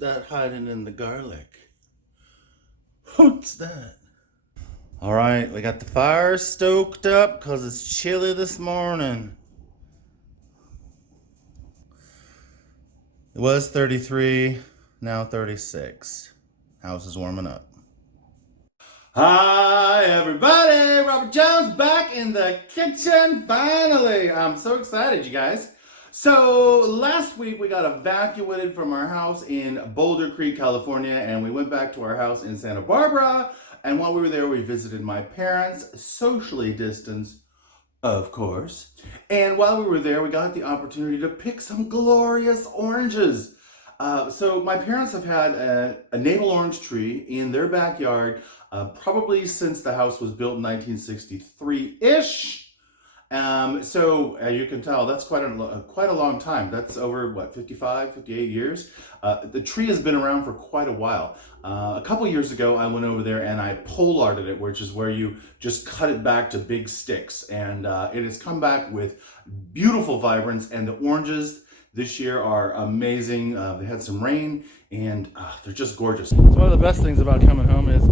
that hiding in the garlic? What's that? All right, we got the fire stoked up because it's chilly this morning. It was 33, now 36. House is warming up. Hi everybody, Robert Jones back in the kitchen finally. I'm so excited, you guys. So last week we got evacuated from our house in Boulder Creek, California, and we went back to our house in Santa Barbara. And while we were there, we visited my parents, socially distanced, of course. And while we were there, we got the opportunity to pick some glorious oranges. So my parents have had a navel orange tree in their backyard probably since the house was built in 1963-ish. So as you can tell, that's quite a long time. That's over, what, 55, 58 years? The tree has been around for quite a while. A couple years ago, I went over there and I polearted it, which is where you just cut it back to big sticks. And it has come back with beautiful vibrance, and the oranges this year are amazing. They had some rain, and they're just gorgeous. So one of the best things about coming home is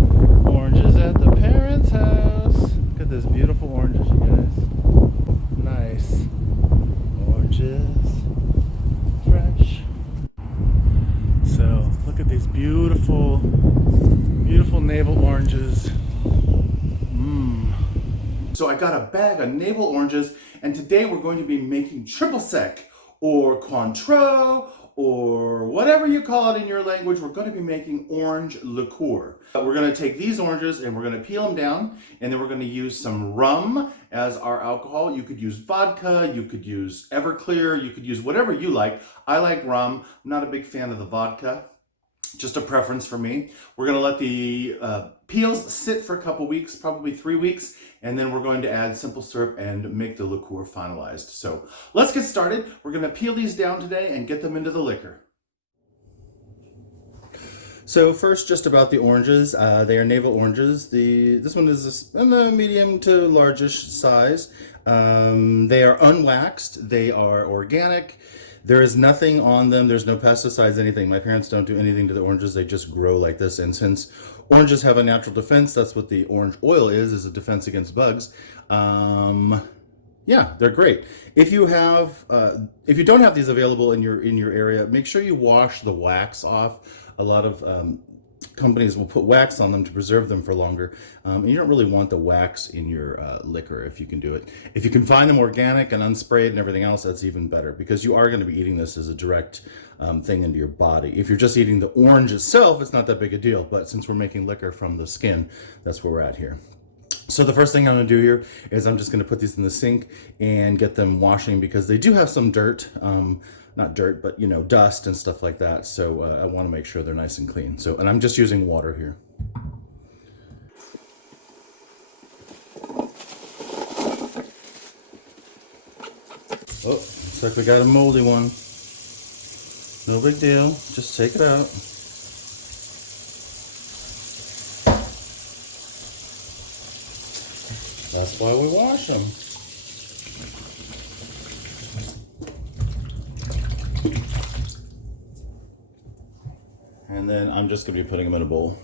oranges at the parents' house. Look at this beautiful oranges, you guys. Nice. Oranges. Fresh. So, look at these beautiful, beautiful navel oranges. So I got a bag of navel oranges, and today we're going to be making triple sec, or Cointreau, or whatever you call it in your language. We're going to be making orange liqueur. We're going to take these oranges and we're going to peel them down, and then we're going to use some rum as our alcohol. You could use vodka, you could use Everclear, you could use whatever you like. I like rum. I'm not a big fan of the vodka. Just a preference for me. We're going to let the peels sit for a couple weeks, probably 3 weeks, and then we're going to add simple syrup and make the liqueur finalized. So let's get started. We're going to peel these down today and get them into the liquor. So first, just about the oranges. They are navel oranges. This one is in the medium to largish size. They are unwaxed. They are organic. There is nothing on them. There's no pesticides, anything. My parents don't do anything to the oranges. They just grow like this. And since oranges have a natural defense, that's what the orange oil is a defense against bugs. Yeah, they're great. If you don't have these available in your area, make sure you wash the wax off. A lot of companies will put wax on them to preserve them for longer. And you don't really want the wax in your liquor if you can do it. If you can find them organic and unsprayed and everything else, that's even better, because you are going to be eating this as a direct thing into your body. If you're just eating the orange itself, it's not that big a deal. But since we're making liquor from the skin, that's where we're at here. So the first thing I'm going to do here is I'm just going to put these in the sink and get them washing, because they do have some dirt. Not dirt, but dust and stuff like that. So I want to make sure they're nice and clean. And I'm just using water here. Oh, looks like we got a moldy one. No big deal. Just take it out. That's why we wash them. And then I'm just going to be putting them in a bowl.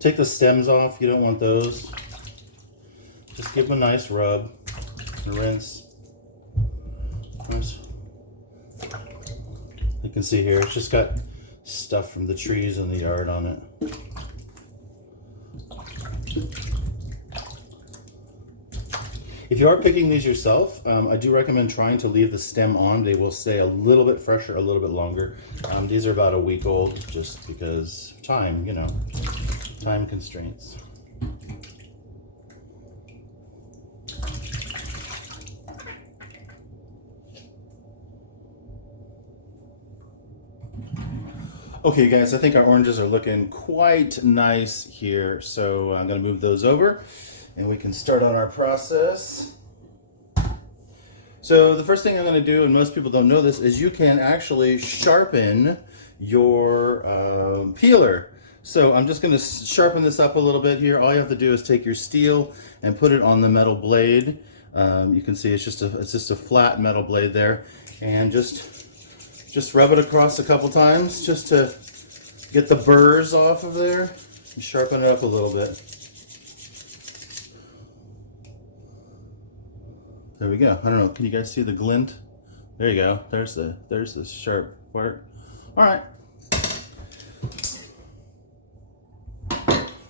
Take the stems off. You don't want those. Just give them a nice rub and rinse. You can see here, it's just got stuff from the trees in the yard on it. If you are picking these yourself, I do recommend trying to leave the stem on. They will stay a little bit fresher, a little bit longer. These are about a week old, just because time, time constraints. Okay guys, I think our oranges are looking quite nice here. So I'm gonna move those over, and we can start on our process. So the first thing I'm going to do, and most people don't know this, is you can actually sharpen your peeler. So I'm just going to sharpen this up a little bit here. All you have to do is take your steel and put it on the metal blade. You can see it's just a flat metal blade there, and just Just rub it across a couple times just to get the burrs off of there and sharpen it up a little bit. There we go. I don't know. Can you guys see the glint? There you go. There's the sharp part. All right.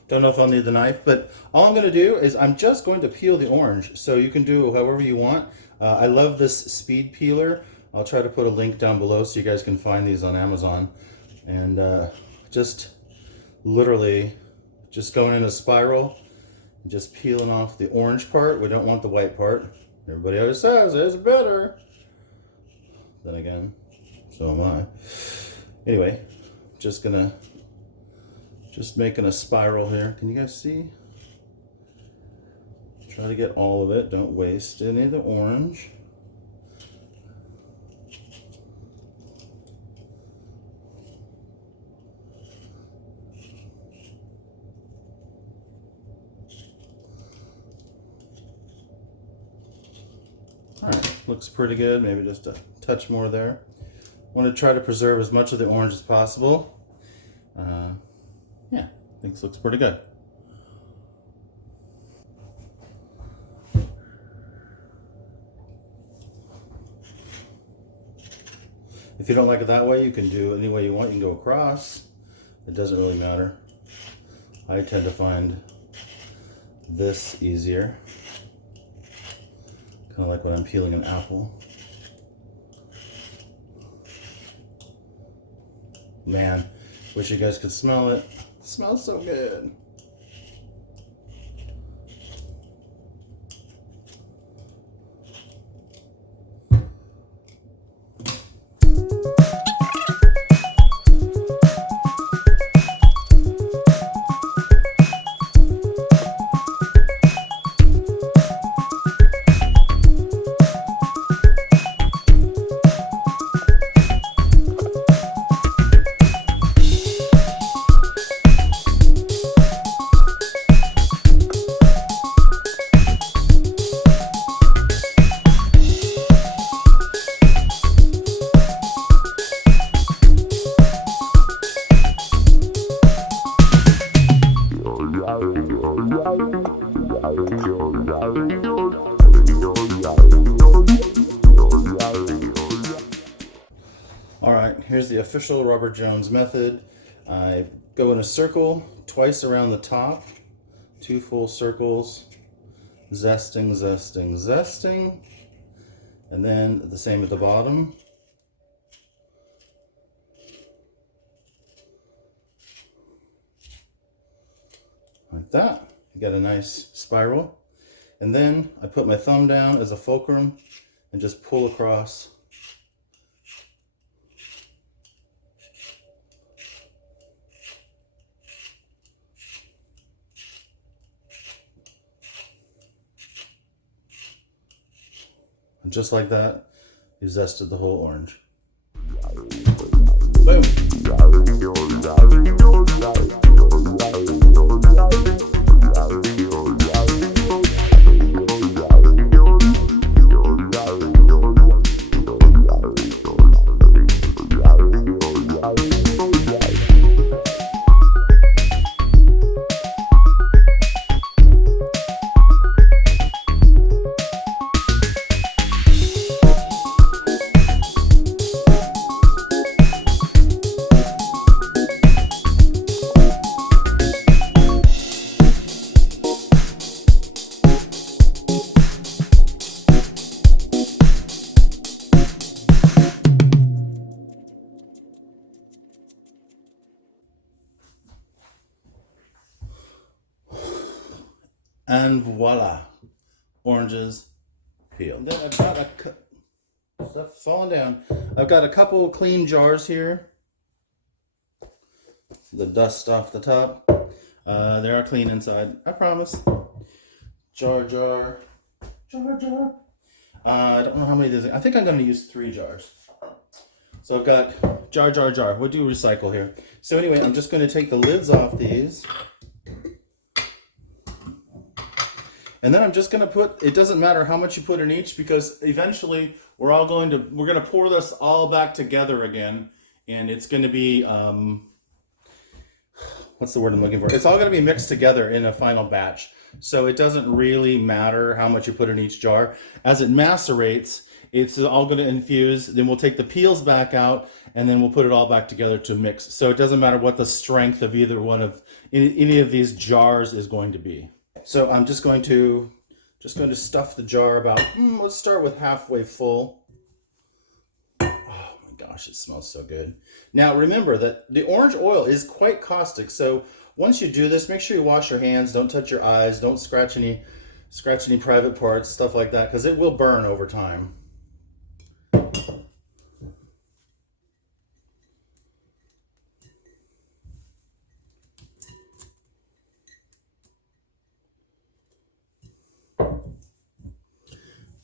Don't know if I'll need the knife, but all I'm going to do is I'm just going to peel the orange. So you can do however you want. I love this speed peeler. I'll try to put a link down below so you guys can find these on Amazon. And just literally just going in a spiral, just peeling off the orange part. We don't want the white part. Everybody always says it's better. Then again, so am I. Anyway, just making a spiral here. Can you guys see? Try to get all of it. Don't waste any of the orange. All right, looks pretty good. Maybe just a touch more there. Want to try to preserve as much of the orange as possible. Yeah, I think this looks pretty good. If you don't like it that way, you can do it any way you want. You can go across. It doesn't really matter. I tend to find this easier. Kind of like when I'm peeling an apple. Man, wish you guys could smell it. It smells so good. All right, here's the official Robert Jones method. I go in a circle twice around the top, 2 full circles, zesting, zesting, zesting, and then the same at the bottom. Like that. You got a nice spiral. And then I put my thumb down as a fulcrum and just pull across. And just like that, you zested the whole orange. Boom! And voila, oranges peeled. Then I've got stuff falling down. I've got a couple clean jars here. The dust off the top. They are clean inside, I promise. Jar. I don't know how many there's. I think I'm going to use 3 jars. So I've got jar. What do you recycle here? So anyway, I'm just going to take the lids off these. And then I'm just going to put, it doesn't matter how much you put in each, because eventually we're going to pour this all back together again. And it's going to be, what's the word I'm looking for? It's all going to be mixed together in a final batch. So it doesn't really matter how much you put in each jar. As it macerates, it's all going to infuse. Then we'll take the peels back out, and then we'll put it all back together to mix. So it doesn't matter what the strength of either one of any of these jars is going to be. So I'm just going to stuff the jar about, let's start with halfway full. Oh my gosh, it smells so good. Now remember that the orange oil is quite caustic. So once you do this, make sure you wash your hands, don't touch your eyes, don't scratch any private parts, stuff like that, because it will burn over time.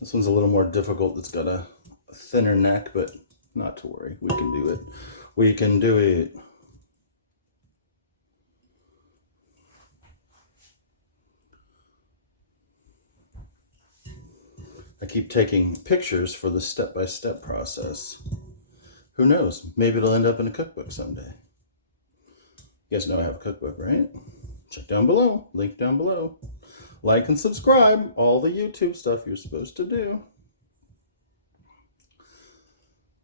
This one's a little more difficult. It's got a thinner neck, but not to worry. We can do it. We can do it. I keep taking pictures for the step-by-step process. Who knows? Maybe it'll end up in a cookbook someday. You guys know I have a cookbook, right? Check down below. Link down below. Like and subscribe. All the YouTube stuff you're supposed to do.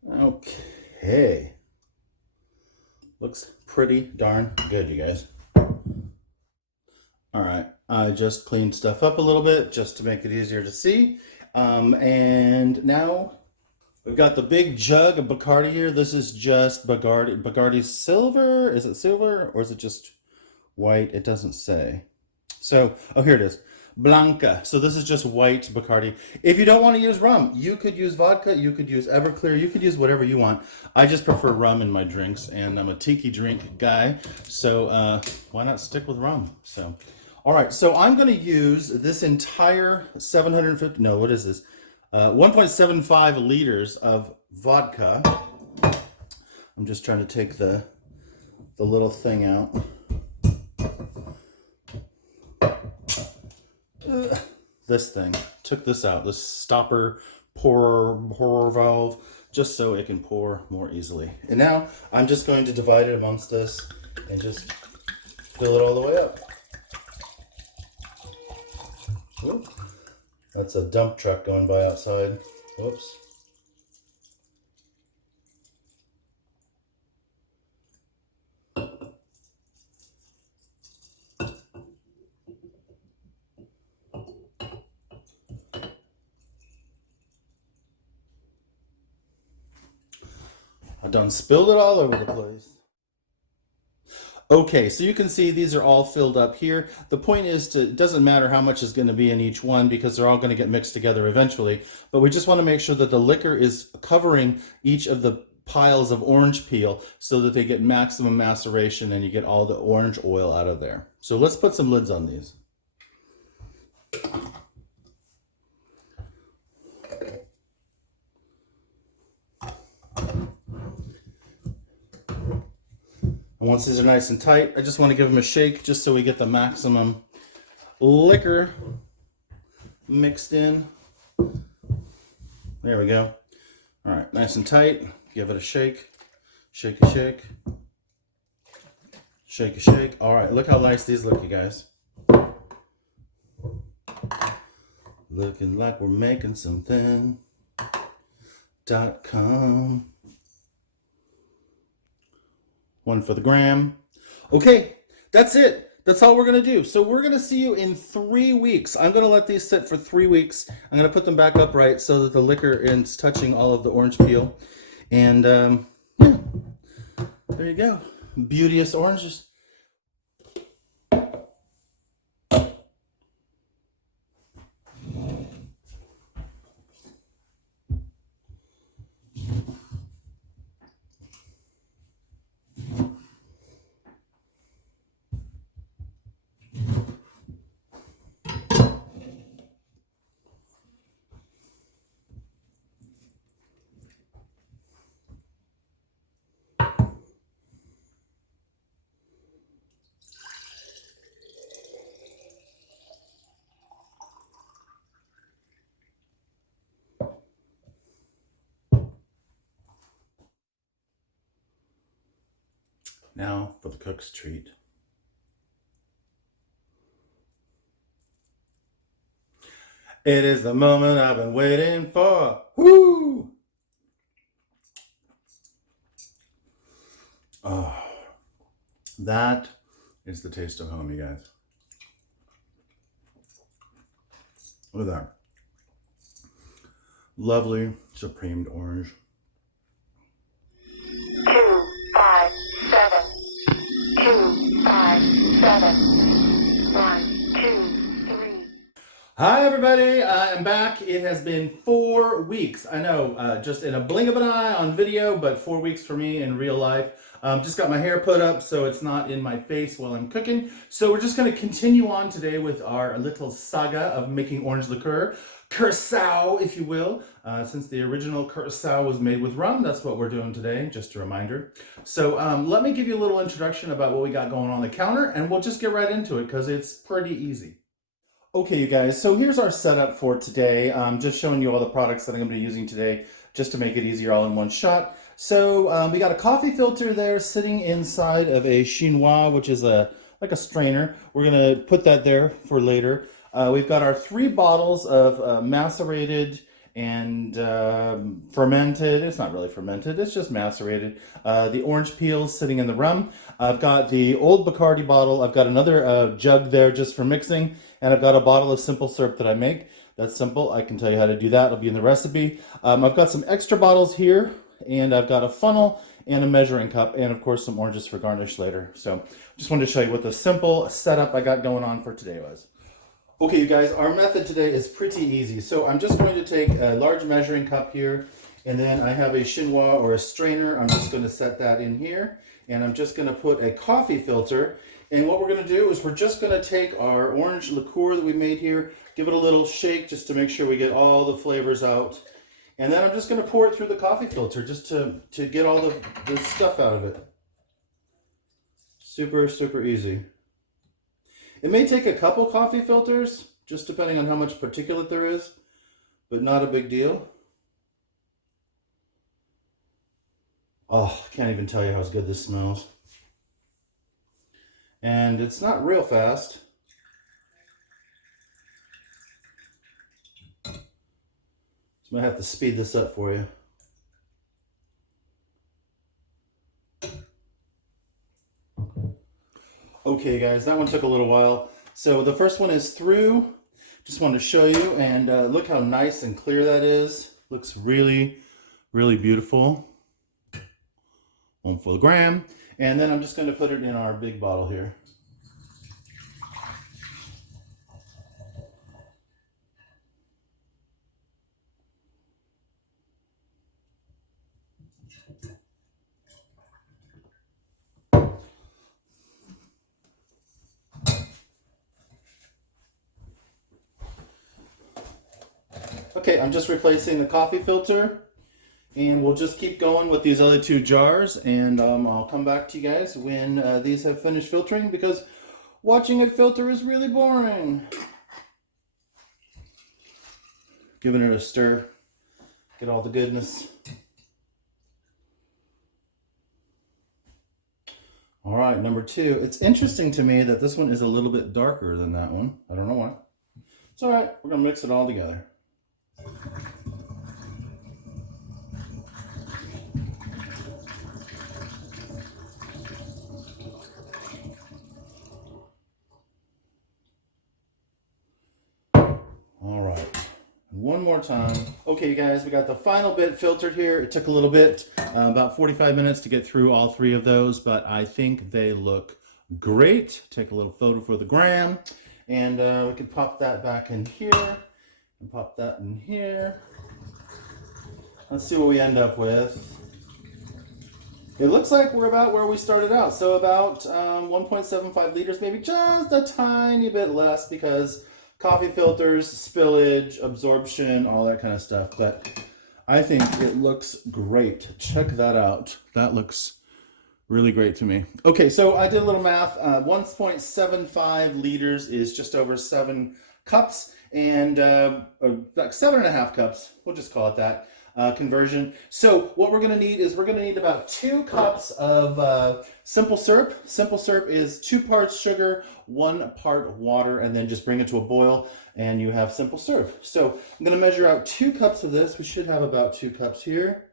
Okay. Looks pretty darn good, you guys. All right. I just cleaned stuff up a little bit just to make it easier to see. And now we've got the big jug of Bacardi here. This is just Bacardi silver. Is it silver or is it just white? It doesn't say. So, oh, here it is. Blanca. So this is just white Bacardi. If you don't want to use rum, you could use vodka, you could use Everclear, you could use whatever you want. I just prefer rum in my drinks, and I'm a tiki drink guy, so why not stick with rum? So, all right, so I'm going to use this entire 750, no, what is this? 1.75 liters of vodka. I'm just trying to take the little thing out. This thing, took this out, this stopper pour valve, just so it can pour more easily. And now I'm just going to divide it amongst this and just fill it all the way up. Oop. That's a dump truck going by outside. Whoops. I done spilled it all over the place. Okay, so you can see these are all filled up here. The point is, it doesn't matter how much is going to be in each one because they're all going to get mixed together eventually. But we just want to make sure that the liquor is covering each of the piles of orange peel so that they get maximum maceration and you get all the orange oil out of there. So let's put some lids on these. And once these are nice and tight, I just want to give them a shake just so we get the maximum liquor mixed in. There we go. All right, nice and tight. Give it a shake. Shake a shake. Shake a shake. All right, look how nice these look, you guys. Looking like we're making something. .com. One for the gram. Okay, that's it. That's all we're going to do. So we're going to see you in 3 weeks. I'm going to let these sit for 3 weeks. I'm going to put them back upright so that the liquor is touching all of the orange peel. And yeah, there you go. Beauteous oranges. Now for the cook's treat. It is the moment I've been waiting for. Woo! Oh, that is the taste of home, you guys. Look at that. Lovely, supremed orange. 257. 257. 1, 2, 3. Hi everybody, I am back. It has been 4 weeks. I know, just in a blink of an eye on video, but 4 weeks for me in real life. Just got my hair put up so it's not in my face while I'm cooking. So we're just going to continue on today with our little saga of making orange liqueur. Curacao, if you will. Since the original Curacao was made with rum, that's what we're doing today, just a reminder. So let me give you a little introduction about what we got going on the counter, and we'll just get right into it because it's pretty easy. Okay, you guys, so here's our setup for today. Just showing you all the products that I'm going to be using today just to make it easier all in one shot. So we got a coffee filter there sitting inside of a chinois, which is like a strainer. We're going to put that there for later. We've got our 3 bottles of macerated and fermented. It's not really fermented, it's just macerated. The orange peels sitting in the rum. I've got the old Bacardi bottle. I've got another jug there just for mixing. And I've got a bottle of simple syrup that I make. That's simple. I can tell you how to do that. It'll be in the recipe. I've got some extra bottles here, and I've got a funnel and a measuring cup, and of course some oranges for garnish later. So just wanted to show you what the simple setup I got going on for today was. Okay, you guys, our method today is pretty easy. So I'm just going to take a large measuring cup here, and then I have a chinois or a strainer. I'm just going to set that in here, and I'm just going to put a coffee filter. And what we're going to do is we're just going to take our orange liqueur that we made here, give it a little shake just to make sure we get all the flavors out. And then I'm just going to pour it through the coffee filter just to get all the stuff out of it. Super, super easy. It may take a couple coffee filters, just depending on how much particulate there is, but not a big deal. Oh, I can't even tell you how good this smells. And it's not real fast. So I'm gonna have to speed this up for you. Okay guys, that one took a little while. So the first one is through. Just wanted to show you, and look how nice and clear that is. Looks really, really beautiful. 1 full gram. And then I'm just going to put it in our big bottle here. Okay, I'm just replacing the coffee filter. And we'll just keep going with these other 2 jars, and I'll come back to you guys when these have finished filtering, because watching it filter is really boring. Giving it a stir, get all the goodness. All right, number 2. It's interesting to me that this one is a little bit darker than that one. I don't know why. It's all right, we're gonna mix it all together. One more time. Okay, you guys, we got the final bit filtered here. It took a little bit, about 45 minutes to get through all 3 of those, but I think they look great. Take a little photo for the gram, and we can pop that back in here, and pop that in here. Let's see what we end up with. It looks like we're about where we started out, so about 1.75 liters, maybe just a tiny bit less, because coffee filters, spillage, absorption, all that kind of stuff. But I think it looks great. Check that out. That looks really great to me. Okay, so I did a little math. 1.75 liters is just over 7 cups, and like 7.5 cups, we'll just call it that. conversion. So what we're going to need is we're going to need about 2 cups of simple syrup. Simple syrup is 2 parts sugar, 1 part water, and then just bring it to a boil and you have simple syrup. So I'm going to measure out 2 cups of this. We should have about 2 cups here.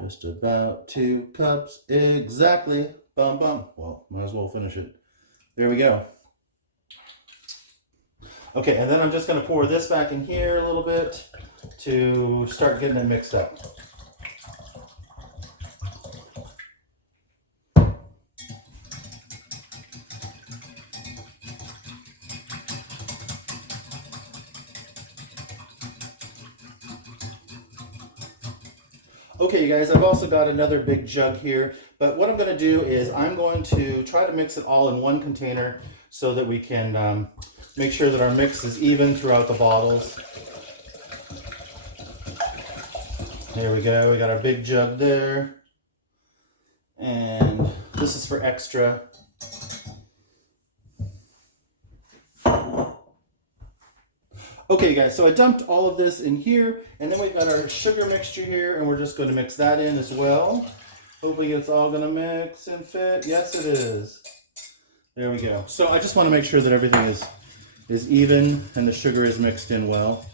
Just about 2 cups exactly. Bum bum. Well, might as well finish it. There we go. Okay, and then I'm just going to pour this back in here a little bit to start getting it mixed up. Okay, you guys, I've also got another big jug here, but what I'm going to do is I'm going to try to mix it all in one container so that we can make sure that our mix is even throughout the bottles. There we go, we got our big jug there, and this is for extra. Okay guys, so I dumped all of this in here, and then we've got our sugar mixture here, and we're just going to mix that in as well. Hopefully it's all going to mix and fit. Yes, it is. There we go. So I just want to make sure that everything is even and the sugar is mixed in well.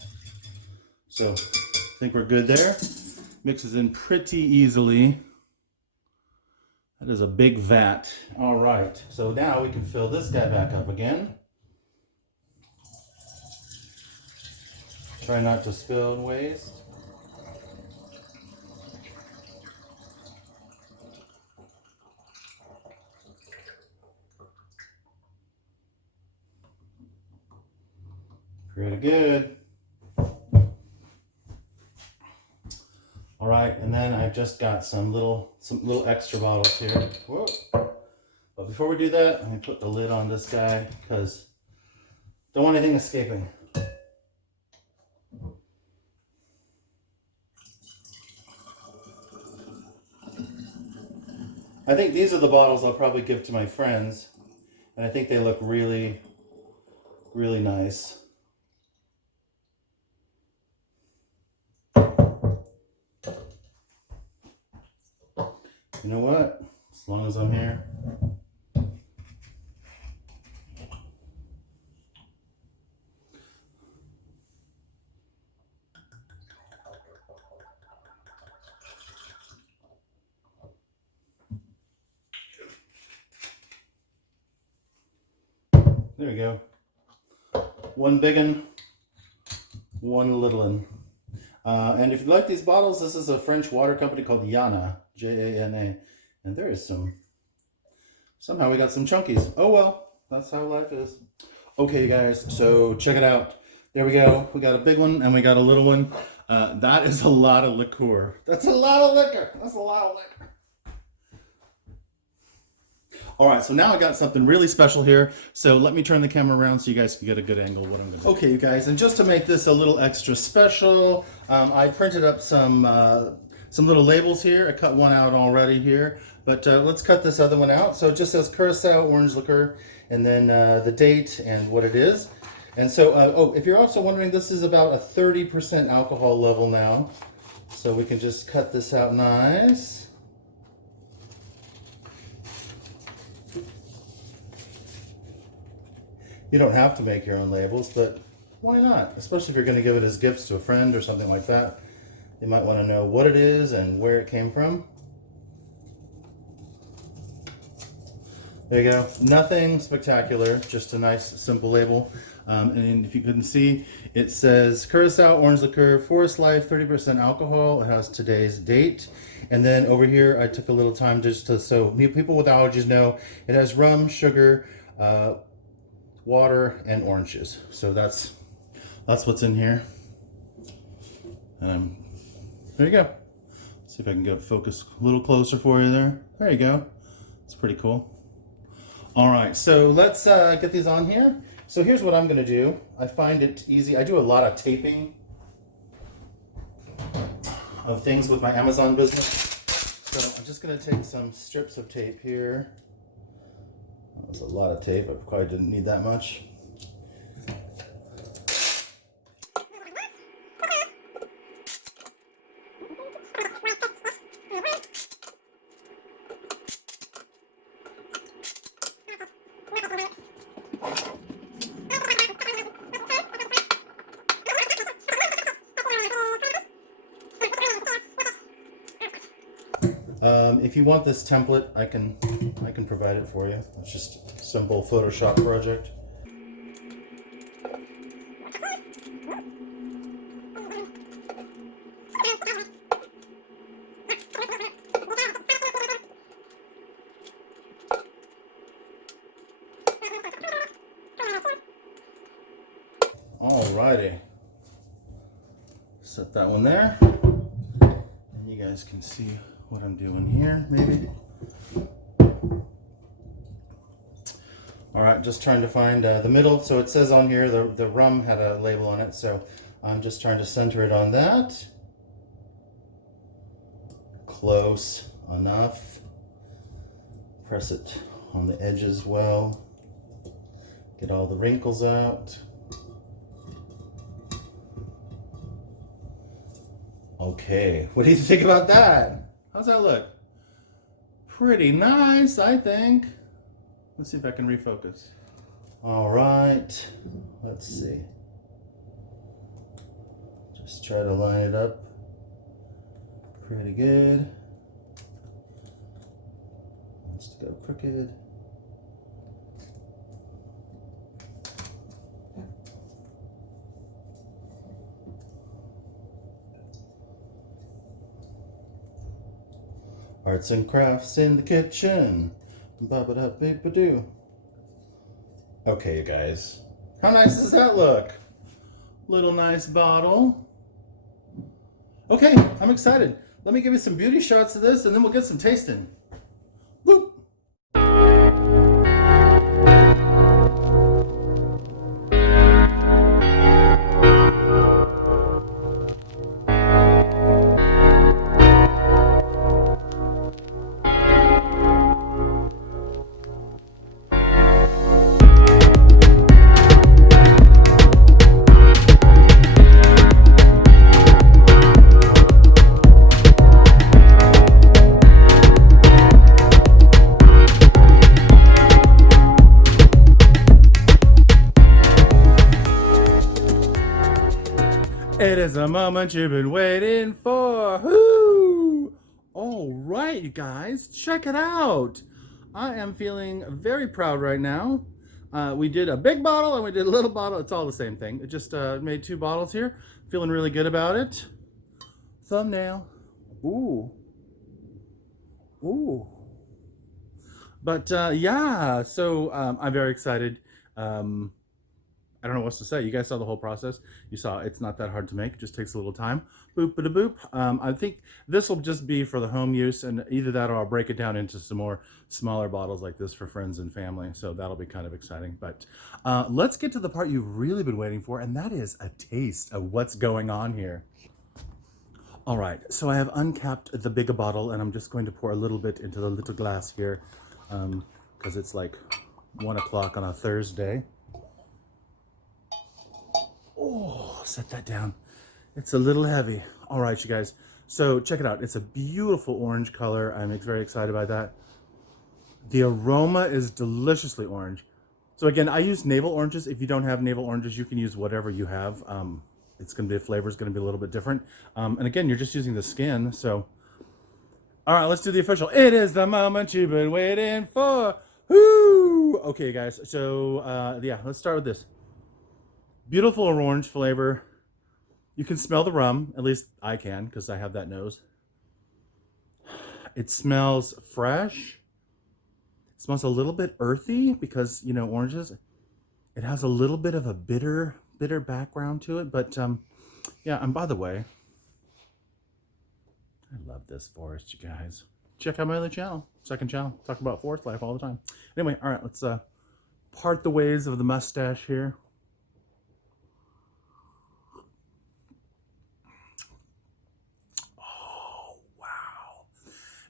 So I think we're good there. Mixes in pretty easily. That is a big vat. All right, so now we can fill this guy back up again. Try not to spill and waste. Pretty good. All right, and then I've just got some little extra bottles here. Whoa. But before we do that, let me put the lid on this guy because don't want anything escaping. I think these are the bottles I'll probably give to my friends, and I think they look really, really nice. You know what? As long as I'm here. There we go. One big one, one little one. And if you like these bottles, this is a French water company called Jana, J-A-N-A. And there is somehow we got some chunkies. Oh well, that's how life is. Okay, you guys, so check it out. There we go. We got a big one and we got a little one. That is a lot of liqueur. That's a lot of liquor. That's a lot of liquor. All right, so now I got something really special here. So let me turn the camera around so you guys can get a good angle of what I'm going to do. Okay, you guys, and just to make this a little extra special, I printed up some little labels here. I cut one out already here, but let's cut this other one out. So it just says Curacao orange liqueur, and then the date and what it is. And so, oh, if you're also wondering, this is about a 30% alcohol level now. So we can just cut this out nice. You don't have to make your own labels, but why not? Especially if you're going to give it as gifts to a friend or something like that. They might want to know what it is and where it came from. There you go. Nothing spectacular, just a nice simple label. And if you couldn't see, it says Curacao orange liqueur, Forest Life, 30% alcohol. It has today's date. And then over here, I took a little time just to, so people with allergies know, it has rum, sugar, water, and oranges. So that's what's in here. And there you go. Let's see if I can get it focused a little closer for you there. There you go. It's pretty cool. All right, so let's get these on here. So here's what I'm gonna do. I find it easy. I do a lot of taping of things with my Amazon business. So I'm just gonna take some strips of tape here. That's a lot of tape. I probably didn't need that much. If you want this template, I can provide it for you. It's just a simple Photoshop project. Alrighty. Set that one there. And you guys can see what I'm doing here, maybe. All right, just trying to find the middle. So it says on here, the rum had a label on it, so I'm just trying to center it on that. Close enough. Press it on the edges well. Get all the wrinkles out. Okay, what do you think about that? How's that look? Pretty nice, I think. Let's see if I can refocus. All right, let's see. Just try to line it up pretty good. Wants to go crooked. Arts and crafts in the kitchen. Ba-ba-da-big-ba-doo. Okay, you guys. How nice does that look? Little nice bottle. Okay, I'm excited. Let me give you some beauty shots of this and then we'll get some tasting. Whoop. It is a moment you've been waiting for. Woo! All right, you guys, check it out. I am feeling very proud right now. We did a big bottle and we did a little bottle. It's all the same thing. It just made 2 bottles here. Feeling really good about it. Thumbnail. Ooh. Ooh. But yeah, so I'm very excited. I don't know what to say. You guys saw the whole process. You saw it's not that hard to make. It just takes a little time. Boop, ba boop. I think this will just be for the home use, and either that or I'll break it down into some more smaller bottles like this for friends and family. So that'll be kind of exciting. But let's get to the part you've really been waiting for, and that is a taste of what's going on here. All right, so I have uncapped the bigger bottle, and I'm just going to pour a little bit into the little glass here because it's like 1 o'clock on a Thursday. Oh, set that down. It's a little heavy. All right, you guys. So check it out. It's a beautiful orange color. I'm very excited by that. The aroma is deliciously orange. So again, I use navel oranges. If you don't have navel oranges, you can use whatever you have. It's going to be, the flavor is going to be a little bit different. And again, you're just using the skin. So, all right, let's do the official. It is the moment you've been waiting for. Woo! Okay, guys. So yeah, let's start with this. Beautiful orange flavor. You can smell the rum. At least I can because I have that nose. It smells fresh. It smells a little bit earthy because, you know, oranges. It has a little bit of a bitter background to it. But yeah, and by the way, I love this forest, you guys. Check out my other channel, second channel. Talk about forest life all the time. Anyway, all right, let's part the ways of the mustache here.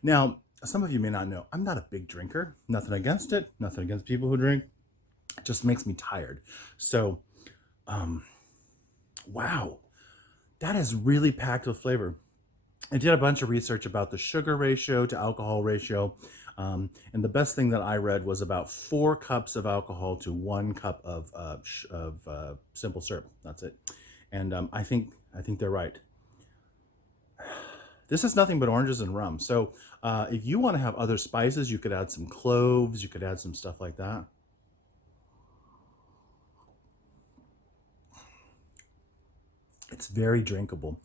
Now, some of you may not know, I'm not a big drinker. Nothing against it. Nothing against people who drink. It just makes me tired. So, wow, that is really packed with flavor. I did a bunch of research about the sugar ratio to alcohol ratio. And the best thing that I read was about 4 cups of alcohol to 1 cup of simple syrup. That's it. And I think they're right. This is nothing but oranges and rum. So if you want to have other spices, you could add some cloves. You could add some stuff like that. It's very drinkable.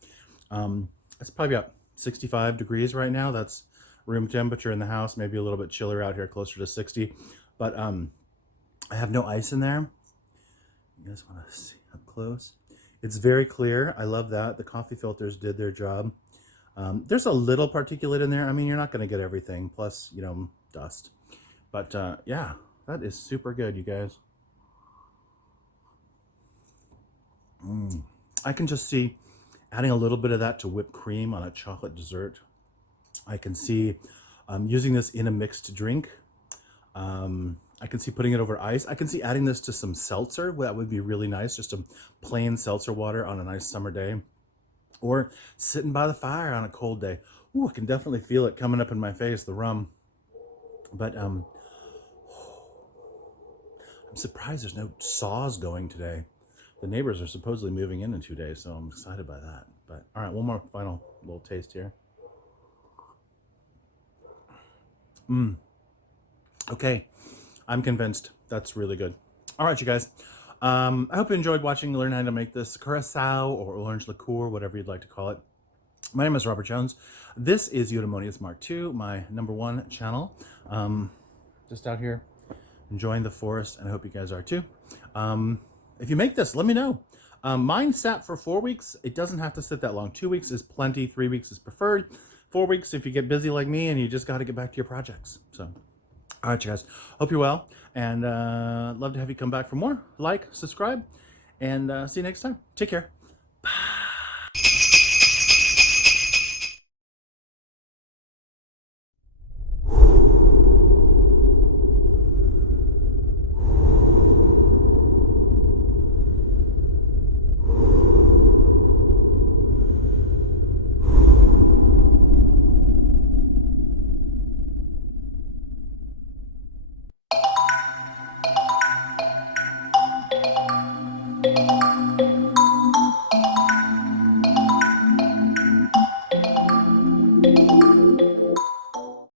It's probably about 65 degrees right now. That's room temperature in the house. Maybe a little bit chillier out here, closer to 60. But I have no ice in there. You guys want to see up close? It's very clear. I love that. The coffee filters did their job. There's a little particulate in there. I mean, you're not going to get everything. Plus, you know, dust. But yeah, that is super good, you guys. I can just see adding a little bit of that to whipped cream on a chocolate dessert. I can see using this in a mixed drink. I can see putting it over ice. I can see adding this to some seltzer. That would be really nice. Just a plain seltzer water on a nice summer day. Or sitting by the fire on a cold day. Ooh, I can definitely feel it coming up in my face, the rum. But I'm surprised there's no saws going today. The neighbors are supposedly moving in 2 days, so I'm excited by that. But all right, one more final little taste here. Okay, I'm convinced. That's really good. All right, you guys. I hope you enjoyed watching Learn How to Make this Curacao or orange liqueur, whatever you'd like to call it. My name is Robert Jones. This is Eudaemonius Mark II, my #1 channel. Just out here enjoying the forest, and I hope you guys are too. If you make this, let me know. Mine sat for 4 weeks. It doesn't have to sit that long. 2 weeks is plenty. 3 weeks is preferred. 4 weeks if you get busy like me and you just got to get back to your projects. So, all right, you guys. Hope you're well, and love to have you come back for more. Like, subscribe, and see you next time. Take care.